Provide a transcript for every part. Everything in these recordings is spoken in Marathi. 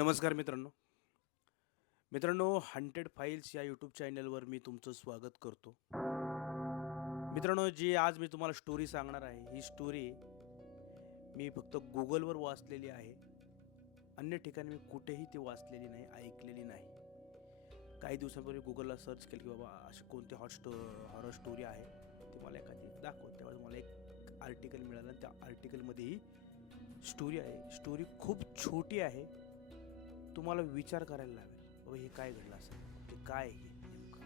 नमस्कार मित्रांनो हंटेड फाइल्स या यूट्यूब चॅनलवर मी तुमचं स्वागत करतो. मित्रांनो, जी आज मी तुम्हाला स्टोरी सांगणार आहे, ही स्टोरी मी फक्त Googleवर वाचलेली आहे. अन्य ठिकाणी मी कुठेही ती वाचलेली नाही, ऐकलेली नाही. काही दिवसांपूर्वी Googleला सर्च केलं की बाबा अशी कोणती हॉरर स्टोरी आहे, ती मला एखादी दाखव. त्यावेळेस मला एक आर्टिकल मिळालं आणि त्या आर्टिकलमध्ये ही स्टोरी आहे. स्टोरी खूप छोटी आहे. तुम्हाला विचार करायला लागेल बाबा हे काय घडलं असेल, हे काय आहे नेमकं.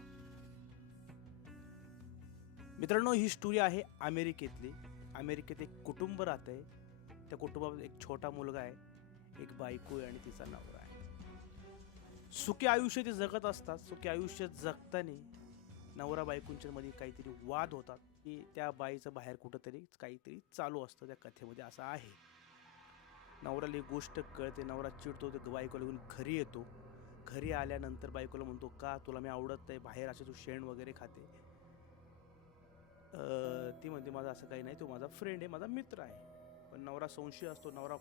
मित्रांनो, ही स्टोरी आहे अमेरिकेतली. अमेरिकेत एक कुटुंब राहतंय. त्या कुटुंबात एक छोटा मुलगा आहे, एक बायको आहे आणि तिचा नवरा आहे. सुखी आयुष्य ते जगत असतात. सुखी आयुष्य जगताना नवरा बायकोंच्या मध्ये काहीतरी वाद होतात की त्या बाईचं बाहेर कुठंतरी काहीतरी चालू असतं. त्या कथेमध्ये असं आहे. नवऱ्याला एक गोष्ट कळते. नवरा चिडतो, ते बायकोला घेऊन घरी येतो. घरी आल्यानंतर बायकोला म्हणतो, का तुला मी आवडत नाही, बाहेर असे तू शेण वगैरे खाते. ती म्हणते, माझं असं काही नाही, तो माझा फ्रेंड आहे, माझा मित्र आहे. पण नवरा संशय असतो. नवरा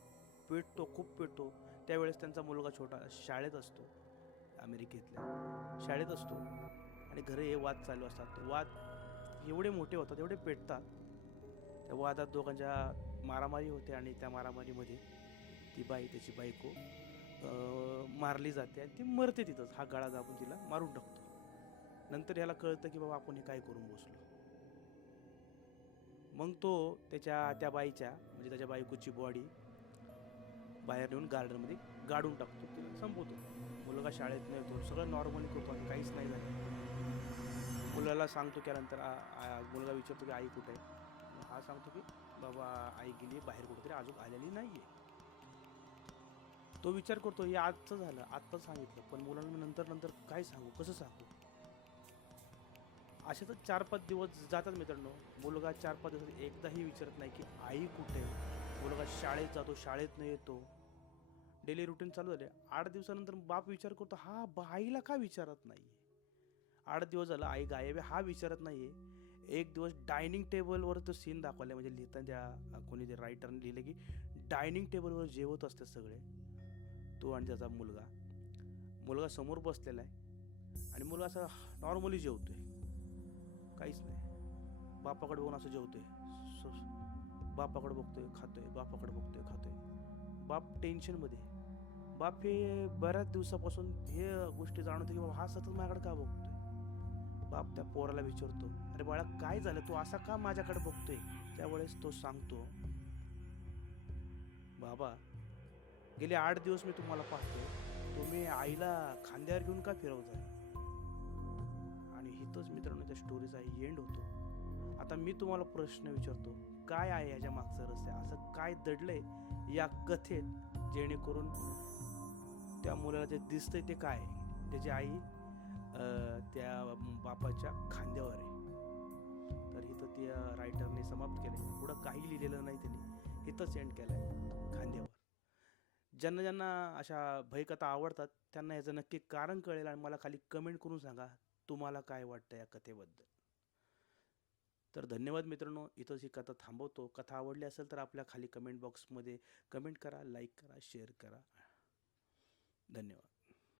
पेटतो, खूप पेटतो. त्यावेळेस त्यांचा मुलगा छोटा शाळेत असतो, अमेरिकेतल्या शाळेत असतो आणि घरी हे वाद चालू असतात. वाद एवढे मोठे होतात, एवढे पेटतात. त्या वादात दोघांच्या मारामारी होते आणि त्या मारामारीमध्ये ती बाई, त्याची बायको मारली जाते आणि ती मरते तिथंच. हा गळा दाबून तिला मारून टाकतो. नंतर ह्याला कळतं की बाबा आपण हे काय करून बसलो. मग तो त्या बाईच्या म्हणजे त्याच्या बायकोची बॉडी बाहेर नेऊन गार्डनमध्ये गाडून टाकतो, तिला संपवतो. मुलगा शाळेत नाही येतो, सगळं नॉर्मली करतो आणि काहीच नाही झालं. मुलाला सांगतो त्यानंतर मुलगा विचारतो की आई कुठे आहे. हा सांगतो की बाबा आई गेली बाहेर कुठेतरी, अजून आलेली नाही आहे. तो विचार करतो हे आजचं झालं, आत्ताच सांगितलं, पण मुलांना नंतर काय सांगू, कसं सांगू. असे तर 4-5 दिवस जातात मित्रांनो. मुलगा 4-5 दिवसात एकदाही विचारत नाही की आई कुठे आहे. मुलगा शाळेत जातो, शाळेत नाही येतो. डेली रुटीन चालू झाले. 8 दिवसानंतर बाप विचार करतो, हा आईला का विचारत नाही. 8 दिवस झालं आई गायब आहे, हा विचारत नाहीये. एक दिवस डायनिंग टेबलवर तो सीन दाखवला. म्हणजे लिहिताना त्या कोणी ते रायटरने लिहिलं की डायनिंग टेबलवर जेवत असते सगळे, तो आणि त्याचा मुलगा समोर बसलेला आहे आणि मुलगा असा नॉर्मली जेवतोय, काहीच नाही. बापाकडे बघून असं जेवतोय, बापाकडे बघतोय, खातोय, बापाकडे बघतोय, खातोय. बाप टेन्शनमध्ये. बाप हे बऱ्याच दिवसापासून हे गोष्टी जाणवतो की बाबा हा सतत माझ्याकडे का बघतोय. बाप त्या पोराला विचारतो, अरे बाळा काय झालं, तू असा का माझ्याकडे बघतोय. त्यावेळेस तो सांगतो, बाबा गेले 8 दिवस मी तुम्हाला पाहतोय, तुम्ही आईला खांद्यावर घेऊन का फिरवताय. आणि इथंच मित्रांनो त्या स्टोरीचा एंड होतो. आता मी तुम्हाला प्रश्न विचारतो, काय आहे याच्या मागचं रहस्य. असं काय दडलंय या कथेत जेणेकरून त्या मुलाला जे दिसतंय ते काय. त्याची आई त्या बापाच्या खांद्यावर आहे. तर इथं त्या रायटरने समाप्त केलंय. पुढं काही लिहिलेलं नाही त्यांनी, इथंच एंड केलंय, खांद्यावर. ज्यांना अशा भयकथा आवडतात त्यांना याचं नक्की कारण कळेल आणि मला खाली कमेंट करून सांगा तुम्हाला काय वाटतं या कथेबद्दल. तर धन्यवाद मित्रांनो. इथंच ही कथा थांबवतो. कथा आवडली असेल तर आपल्या खाली कमेंट बॉक्समध्ये कमेंट करा, लाईक करा, शेअर करा. धन्यवाद.